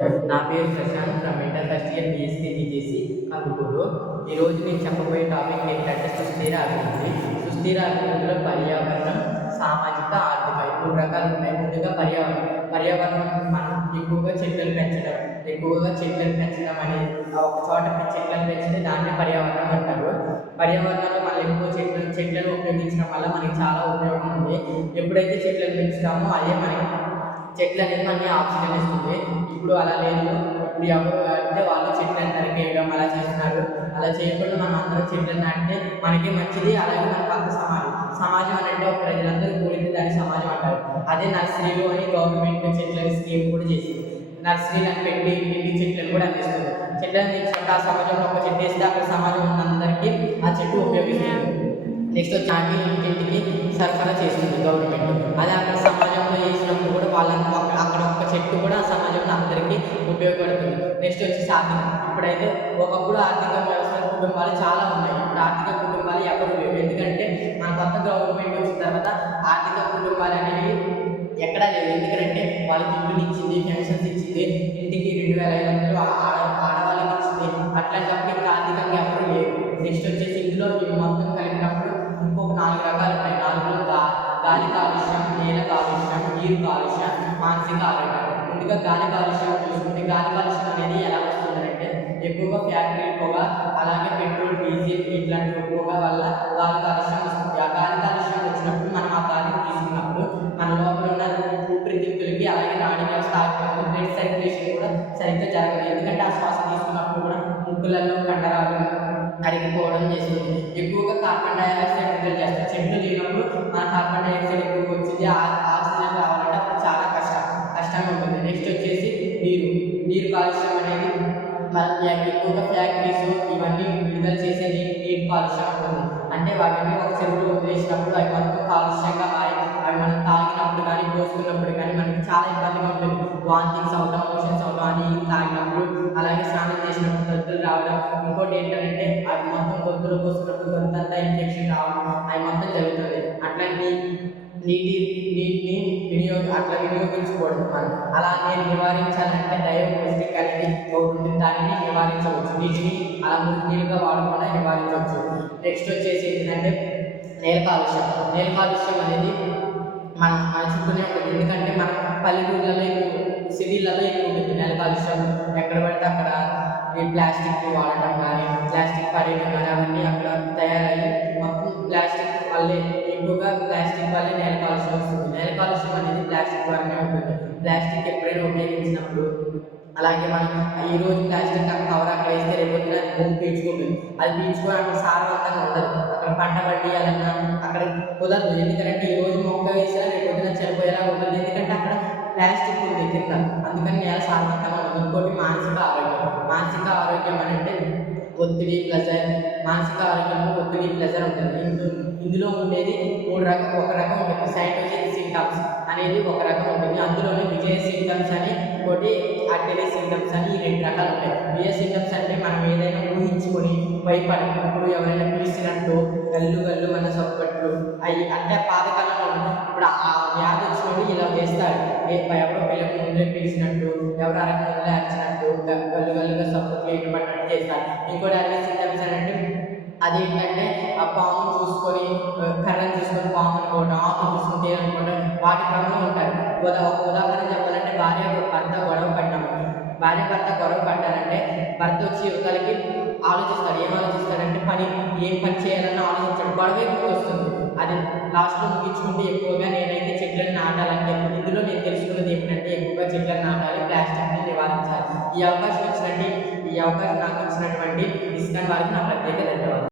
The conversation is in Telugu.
నా పేరు Prashanth from inter first year BSc BJC Kandukur. ఈరోజు నేను చెప్పబోయే టాపిక్ ఏంటంటే సుస్థిర అభివృద్ధి. సుస్థిర అభివృద్ధిలో పర్యావరణం, సామాజిక, ఆర్థిక ఈ 3 రకాలు ఉన్నాయి. ముందుగా పర్యావరణం మనం ఎక్కువగా చెట్లను పెంచడం అనేది ఒక చోట చెట్లను పెంచితే దాన్ని పర్యావరణం అంటారు. పర్యావరణంలో మనం ఎక్కువ చెట్లను ఉపయోగించడం వల్ల మనకి చాలా ఉపయోగం ఉంది. ఎప్పుడైతే చెట్లను పెంచుతామో అదే చెట్లు అనేది మనకి ఆక్సిజన్ ఇస్తుంది. ఇప్పుడు అలా లేదు. ఇప్పుడు ఎవరు అంటే వాళ్ళు చెట్లను నరికేయడం అలా చేస్తున్నారు. అలా చేయకుండా మనం అందరం చెట్లను నాటితే మనకి మంచిది. అలాగే మన పక్క సమాజం అంటే ఒక ప్రజలందరూ కూడితే దాన్ని సమాజం అంటారు. అదే నర్సరీలు అని గవర్నమెంట్ చెట్లని స్కీమ్ కూడా చేసింది. నర్సరీలను పెట్టి ఇంటికి చెట్లను కూడా అందిస్తుంది. చెట్లను తెచ్చినట్టు ఆ సమాజంలో ఒక చెట్టు వేస్తే అక్కడ సమాజం ఉన్నందరికీ ఆ చెట్టు ఉపయోగిస్తుంది. నెక్స్ట్ వచ్చి ఇంటింటికి సరఫరా చేస్తుంది గవర్నమెంట్. అదే అక్కడ సమాజంలో వేసినప్పుడు కూడా వాళ్ళంతా అక్కడ ఒక్క చెట్టు కూడా సమాజంలో అందరికీ ఉపయోగపడుతుంది. నెక్స్ట్ వచ్చేసి ఆర్థిక. ఇప్పుడైతే ఒకప్పుడు ఆర్థిక వ్యవస్థ కుటుంబాలు చాలా ఉన్నాయి. ఇప్పుడు ఆర్థిక కుటుంబాలు ఎవరు లేవు. ఎందుకంటే మన కొత్త గవర్నమెంట్ వచ్చిన తర్వాత ఆర్థిక కుటుంబాలు అనేవి ఎక్కడా లేవు. ఎందుకంటే వాళ్ళకి ఇల్లు ఇచ్చింది, పెన్షన్స్ ఇచ్చింది, ఇంటికి 2500 ఆడవాళ్ళకి ఇచ్చింది. అట్లాంటప్పుడు ఇంకా ఆర్థికంగా ఎవరు లేరు. నెక్స్ట్ వచ్చేసి ఇందులో మొత్తం కలిపినప్పుడు ఇంకొక 4 రకాలు ఉన్నాయి. 4లో గాలి కాలుష్యం, నేల కాలుష్యం, నీరు కాలుష్యం, మానసిక ఆరోగ్యం. ముందుగా గాలి కాలుష్యం చూసుకుంటే గాలి కాలుష్యం అనేది ఎలా వస్తుందంటే ఎక్కువగా ఫ్యాక్టరీ పొగ, అలాగే పెట్రోల్, డీజిల్ ఇట్లాంటి పొగ వల్ల గాలి కాలుష్యం వస్తుంది. ఆ గాలి కాలుష్యం వచ్చినప్పుడు మనం ఆ గాలిని తీసుకున్నప్పుడు మన లోపల ఉన్న ఊపిరితిత్తులకి అలాగే నాడీ వ్యవస్థ ఆగిపోతుంది. బ్లడ్ సర్క్యులేషన్ కూడా సరిగ్గా జరగదు. ఎందుకంటే ఆ శ్వాస తీసుకున్నప్పుడు కూడా ముక్కులలో కండరాలు అరిగిపోవడం చేస్తుంది. ఎక్కువగా కార్బన్ డైఆక్సైడ్ విడుదల చేస్తారు. చెట్లు లేనప్పుడు మన కార్బన్ డైఆక్సైడ్ ఎక్కువగా వచ్చింది. ఆక్సిజన్ రావాలంటే అప్పుడు చాలా కష్టంగా ఉంటుంది. నెక్స్ట్ వచ్చేసి నీరు కాలుష్యం అనేది మనం ఎక్కువగా ఫ్యాక్టరీస్ ఇవన్నీ విడుదల చేసేది నీరు కాలుష్యం ఉంటుంది. అంటే అవన్నీ ఒక చెరువులో వదిలేసినప్పుడు అవి మొత్తం కాలుష్యంగా మారి అవి మనం తాగినప్పుడు కానీ పోసుకున్నప్పుడు కానీ మనకి చాలా ఇబ్బందిగా ఉంటుంది. వాంతింగ్స్ అవడం, మోషన్స్ అవడం అని తాగినప్పుడు, అలాగే స్నానం చేసినప్పుడు దద్దులు రావడం. ఇంకోటి ఏంటంటే అవి మొత్తం గొంతులో పోసుకున్నప్పుడు గొంతంతా ఇన్ఫెక్షన్ రావడం అవి మొత్తం జరుగుతుంది. అట్లా నీటిని వినియోగించుకోవడం మనం అలా నేను నివారించాలంటే డయోక్సిస్టిక్ అనేది ఒకటి దానిని నివారించవచ్చు. నీటిని అలా నీళ్ళుగా వాడకుండా నివారించవచ్చు. నెక్స్ట్ వచ్చేసి ఏంటంటే నేల కాలుష్యం అనేది మన చుట్టూనే ఉంటుంది. ఎందుకంటే మన పల్లెటూళ్ళలో సిటీలలో ఎక్కువ ఉంటుంది నేల కాలుష్యం. ఎక్కడ పడితే అక్కడ ఈ ప్లాస్టిక్ వాడటం కానీ, ప్లాస్టిక్ పడేయడం కానీ అవన్నీ అక్కడ తయారయ్యి మొత్తం ప్లాస్టిక్ వల్లే నేల కాలుష్యం వస్తుంది. నేల కాలుష్యం అనేది ప్లాస్టిక్ ద్వారానే ఉంటుంది. ప్లాస్టిక్ ఎప్పుడైనా ఉపయోగించినప్పుడు అలాగే మనం ఈరోజు ప్లాస్టిక్ కవర్ అక్కడ వేస్తే రేపొద్దున భూమి పీల్చుకుంటుంది. అది పీల్చుకొని అక్కడ సారవంతంగా ఉండదు. అక్కడ పంట పండియాలన్నా అక్కడ కుదరదు. ఎందుకంటే ఈరోజు మొక్క వేసినా రేపొద్దున చనిపోయేలా ఉంటుంది. ఎందుకంటే అక్కడ ప్లాస్టిక్ ఉంది కింద. అందుకని నేల సారవంతంగా ఉంటుంది. ఇంకోటి మానసిక ఆరోగ్యం అని అంటే ఒత్తిడి, ప్లెజర్. మానసిక ఆరోగ్యంలో ఒత్తిడి, ప్లెజర్ ఉంటుంది. ఇందులో ఉండేది ఒక రకం ఉంటుంది. సైటోజెనిక్ సింటమ్స్ అనేది ఒక రకం ఉంటుంది. అందులోనే విజయ సింటమ్స్ అని ఇంకోటి అటెరీ సింటమ్స్ అని ఈ 2 రకాలు ఉంటాయి. విజయ సింటమ్స్ అంటే మనం ఏదైనా ఊహించుకొని భయపడి ఇప్పుడు ఎవరైనా పిలిచినట్టు గల్లు మన సొప్పట్లు అవి అంటే పాతకాలంలో ఉంటుంది. ఇప్పుడు ఆ వ్యాధి వచ్చినప్పుడు ఇలా చేస్తారు. ఎవరో పిల్లలకు ముందే పిలిచినట్టు, ఎవరు అరక ముందే అరిచినట్టు, గల్లుగా సొప్పట్లు ఇటుపడినట్టు చేస్తారు. ఇంకోటి అటెరీ సింటమ్స్ అని అంటే అదేంటంటే ఆ పామును చూసుకొని కర్రను చూసుకొని పాము అనుకోవడం, ఆకును చూసుకొని తేలు అనుకోవడం, వాటి క్రమంలో ఉంటారు. ఒక ఉదాహరణ చెప్పాలంటే భార్య భర్త గొడవ పడ్డారంటే భర్త వచ్చి యువతలకి ఆలోచిస్తాడు. ఏం ఆలోచిస్తాడంటే ఏం పని చేయాలని ఆలోచించాడు. గొడవే గుర్తొస్తుంది. అది లాస్ట్లో ముగించుకుంటే ఎక్కువగా నేనైతే చెట్లను నాటాలంటే ఇందులో నేను తెలుసుకున్నది ఏంటంటే ఎక్కువగా చెట్లను నాటాలి, ప్లాస్టిక్ని నివారించాలి. ఈ అవకాశం నాకు ఇచ్చినటువంటి ఇస్కాన్ వారికి నా ప్రత్యేక ధన్యవాదాలు.